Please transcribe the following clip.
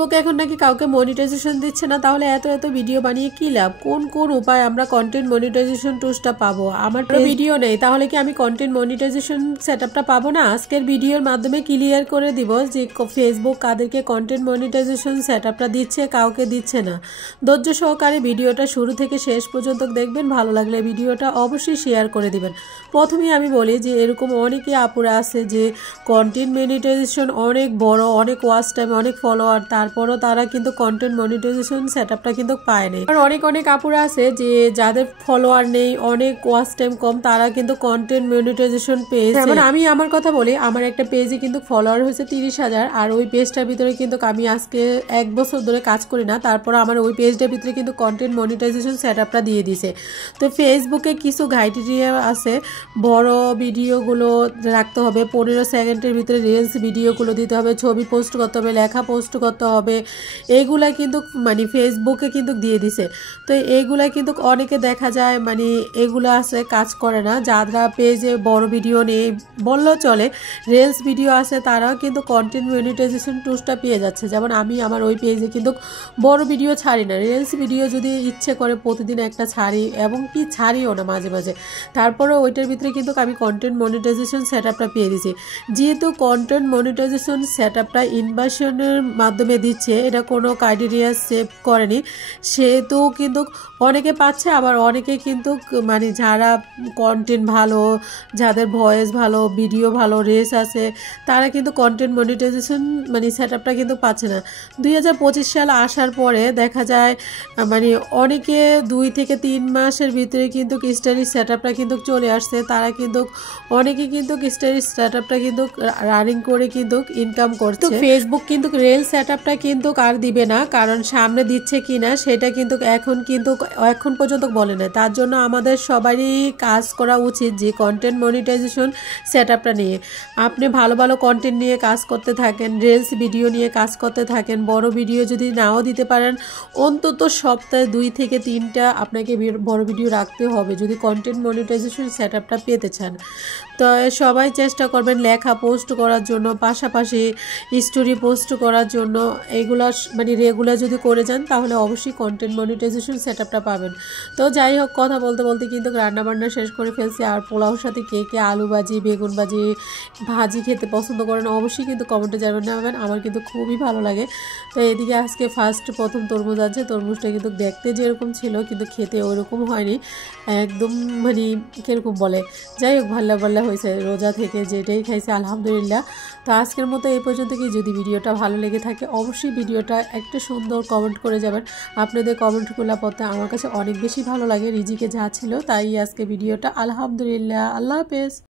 Facebook এখন নাকি কাউকে মনিটাইজেশন দিচ্ছে না, তাহলে এত এত ভিডিও বানিয়ে কি লাভ? কোন কোন উপায় আমরা কন্টেন্ট মনিটাইজেশন টুলসটা পাবো? আমার ভিডিও নেই, তাহলে কি আমি কন্টেন্ট মনিটাইজেশন সেটআপটা পাবো না? আজকের ভিডিওর মাধ্যমে ক্লিয়ার করে দিব যে ফেসবুক কাদেরকে কন্টেন্ট মনিটাইজেশন সেটআপটা দিচ্ছে, কাউকে দিচ্ছে না। ধৈর্য সহকারে ভিডিওটা শুরু থেকে শেষ পর্যন্ত দেখবেন, ভালো লাগলে ভিডিওটা অবশ্যই শেয়ার করে দিবেন। প্রথমেই আমি বলি যে এরকম অনেকে আপুরা আছে যে কন্টেন্ট মনিটাইজেশন অনেক বড়, অনেক ওয়াচ টাইম, অনেক ফলোয়ার, তারপরও তারা কিন্তু কন্টেন্ট মনিটাইজেশন সেটআপটা কিন্তু পায় নাই। আর অনেক আপুরা আছে যে যাদের ফলোয়ার নেই, অনেক ওয়াচ টাইম কম, তারা কিন্তু কন্টেন্ট মনিটাইজেশন পেয়েছে। যেমন আমি আমার কথা বলি, আমার একটা পেজে কিন্তু ফলোয়ার হয়েছে 30,000, আর ওই পেজটার ভিতরে কিন্তু আমি আজকে 1 বছর ধরে কাজ করি না, তারপর আমার ওই পেজটার ভিতরে কিন্তু কন্টেন্ট মনিটাইজেশন সেটআপটা দিয়ে দিছে। তো ফেসবুকে কিছু ক্রাইটেরিয়া আছে, বড় ভিডিওগুলো রাখতে হবে, 15 সেকেন্ডের ভিতরে রিলস ভিডিওগুলো দিতে হবে, ছবি পোস্ট করতে হবে, লেখা পোস্ট করতে হবে, এইগুলা কিন্তু মানে ফেসবুকে কিন্তু দিয়ে দিছে। তো এইগুলা কিন্তু অনেকে দেখা যায় মানে এগুলো আছে কাজ করে না, যারা পেজে বড় ভিডিও নেই বললেও চলে, রিলস ভিডিও আছে, তারাও কিন্তু কন্টেন্ট মনিটাইজেশন টুলসটা পেয়ে যাচ্ছে। যেমন আমি আমার ওই পেজে কিন্তু বড় ভিডিও ছাড়ি না, রিলস ভিডিও যদি ইচ্ছে করে প্রতিদিন একটা ছাড়ি, এবং কি ছাড়িও না মাঝে মাঝে, তারপরে ওইটার ভিতরে কিন্তু আমি কন্টেন্ট মনিটাইজেশন সেটআপটা পেয়ে দিছি। যেহেতু কন্টেন্ট মনিটাইজেশন সেটআপটা ইনভার্সনের মাধ্যমে দিচ্ছে, এটা কোনো ক্রাইটেরিয়া সেভ করেনি, সেহেতু কিন্তু অনেকে পাচ্ছে, আবার অনেকে কিন্তু মানে যারা কন্টেন্ট ভালো, যাদের ভয়েস ভালো, ভিডিও ভালো, রেস আছে, তারা কিন্তু কন্টেন্ট মনিটাইজেশন মানে সেটআপটা কিন্তু পাচ্ছে না। 2025 সাল আসার পরে দেখা যায় মানে অনেকে 2 থেকে 3 মাসের ভিতরে কিন্তু স্টাডি সেটআপটা কিন্তু চলে আসছে, তারা কিন্তু অনেকে কিন্তু স্টাডি সেটআপটা কিন্তু রানিং করে কিন্তু ইনকাম করছে। ফেসবুক কিন্তু রিল সেটআপটা কিন্তু আর দিবে না, কারণ সামনে দিচ্ছে কিনা সেটা কিন্তু এখন পর্যন্ত বলে না। তার জন্য আমাদের সবারই কাজ করা উচিত যে কন্টেন্ট মনিটাইজেশন সেটআপটা নিয়ে আপনি ভালো ভালো কন্টেন্ট নিয়ে কাজ করতে থাকেন, রিলস ভিডিও নিয়ে কাজ করতে থাকেন। বড় ভিডিও যদি নাও দিতে পারেন, অন্তত সপ্তাহে 2 থেকে 3টা আপনাকে বড় ভিডিও রাখতে হবে যদি কন্টেন্ট মনিটাইজেশন সেটআপটা পেতে চান। তো সবাই চেষ্টা করবেন লেখা পোস্ট করার জন্য, পাশাপাশি স্টোরি পোস্ট করার জন্য। এইগুলা মানে রেগুলার যদি করে যান, তাহলে অবশ্যই কন্টেন্ট মনিটাইজেশন সেটআপটা পাবেন। তো যাই হোক, কথা বলতে বলতে কিন্তু রান্নাবান্না শেষ করে ফেলছি। আর পোলাওর সাথে কে কে আলু ভাজি, বেগুন ভাজি খেতে পছন্দ করেন, অবশ্যই কিন্তু কমেন্টে জানাবেন। আমার কিন্তু খুবই ভালো লাগে। তো এদিকে আজকে প্রথম তরমুজ আছে, তরমুজটা কিন্তু দেখতে যেরকম ছিল কিন্তু খেতে ওরকম হয়নি, একদম মানে কীরকম বলে, যাই হোক ভাল্লা হয়েছে, রোজা থেকে যেটাই খাইছে আলহামদুলিল্লাহ। তো আজকের মতো এই পর্যন্ত কি, যদি ভিডিওটা ভালো লেগে থাকে অবশ্যই ভিডিওটা একটা সুন্দর কমেন্ট করে যাবেন। আপনাদের কমেন্টগুলো পড়তে আমার কাছে অনেক বেশি ভালো লাগে। রিজিকে যা ছিল তাই আজকে ভিডিওটা। আলহামদুলিল্লাহ, আল্লাহ হাফেজ।